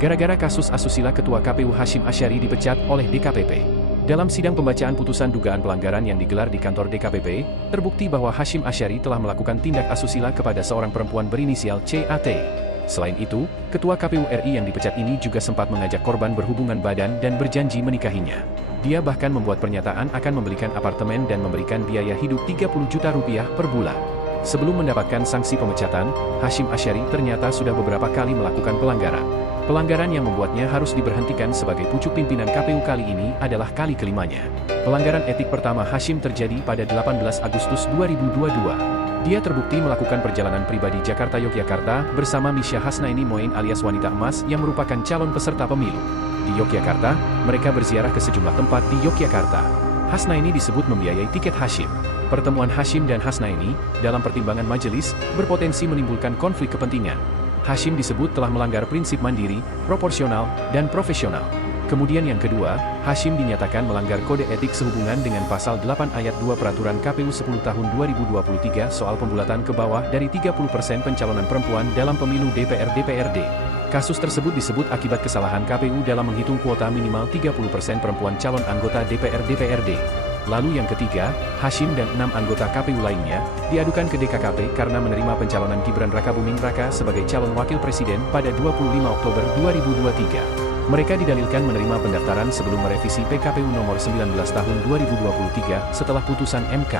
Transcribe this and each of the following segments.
gara-gara kasus asusila Ketua KPU Hasyim Asyari dipecat oleh DKPP. Dalam sidang pembacaan putusan dugaan pelanggaran yang digelar di kantor DKPP, terbukti bahwa Hasyim Asyari telah melakukan tindak asusila kepada seorang perempuan berinisial CAT. Selain itu, Ketua KPU RI yang dipecat ini juga sempat mengajak korban berhubungan badan dan berjanji menikahinya. Dia bahkan membuat pernyataan akan membelikan apartemen dan memberikan biaya hidup 30 juta rupiah per bulan. Sebelum mendapatkan sanksi pemecatan, Hasyim Asyari ternyata sudah beberapa kali melakukan pelanggaran. Pelanggaran yang membuatnya harus diberhentikan sebagai pucuk pimpinan KPU kali ini adalah kali kelimanya. Pelanggaran etik pertama Hasyim terjadi pada 18 Agustus 2022. Dia terbukti melakukan perjalanan pribadi Jakarta-Yogyakarta bersama Misha Hasnaini Moin alias Wanita Emas yang merupakan calon peserta pemilu. Di Yogyakarta, mereka berziarah ke sejumlah tempat di Yogyakarta. Hasnaini disebut membiayai tiket Hasyim. Pertemuan Hasyim dan Hasnaini, dalam pertimbangan majelis, berpotensi menimbulkan konflik kepentingan. Hasyim disebut telah melanggar prinsip mandiri, proporsional, dan profesional. Kemudian yang kedua, Hasyim dinyatakan melanggar kode etik sehubungan dengan pasal 8 ayat 2 Peraturan KPU 10 tahun 2023 soal pembulatan ke bawah dari 30% pencalonan perempuan dalam pemilu DPR-DPRD. Kasus tersebut disebut akibat kesalahan KPU dalam menghitung kuota minimal 30% perempuan calon anggota DPR-DPRD. Lalu yang ketiga, Hasyim dan 6 anggota KPU lainnya diadukan ke DKKP karena menerima pencalonan Gibran Rakabuming Raka sebagai calon wakil presiden pada 25 Oktober 2023. Mereka didalilkan menerima pendaftaran sebelum merevisi PKPU nomor 19 tahun 2023 setelah putusan MK.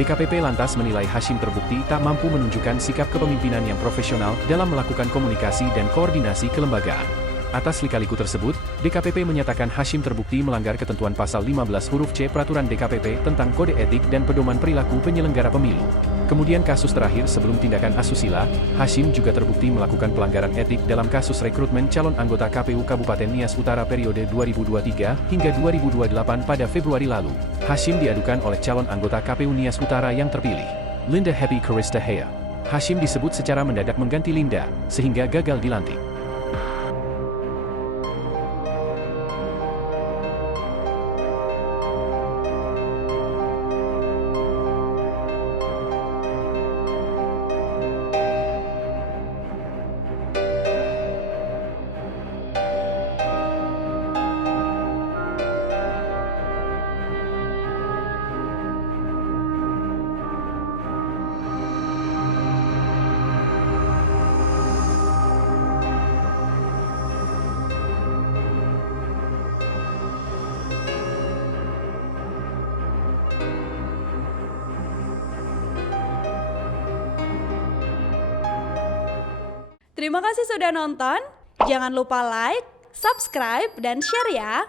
DKPP lantas menilai Hasyim terbukti tak mampu menunjukkan sikap kepemimpinan yang profesional dalam melakukan komunikasi dan koordinasi kelembagaan. Atas lika-liku tersebut, DKPP menyatakan Hasyim terbukti melanggar ketentuan pasal 15 huruf C Peraturan DKPP tentang kode etik dan pedoman perilaku penyelenggara pemilu. Kemudian kasus terakhir sebelum tindakan asusila, Hasyim juga terbukti melakukan pelanggaran etik dalam kasus rekrutmen calon anggota KPU Kabupaten Nias Utara periode 2023 hingga 2028 pada Februari lalu. Hasyim diadukan oleh calon anggota KPU Nias Utara yang terpilih, Linda Happy Karista Hea. Hasyim disebut secara mendadak mengganti Linda, sehingga gagal dilantik. Terima kasih sudah nonton. Jangan lupa like, subscribe, dan share ya.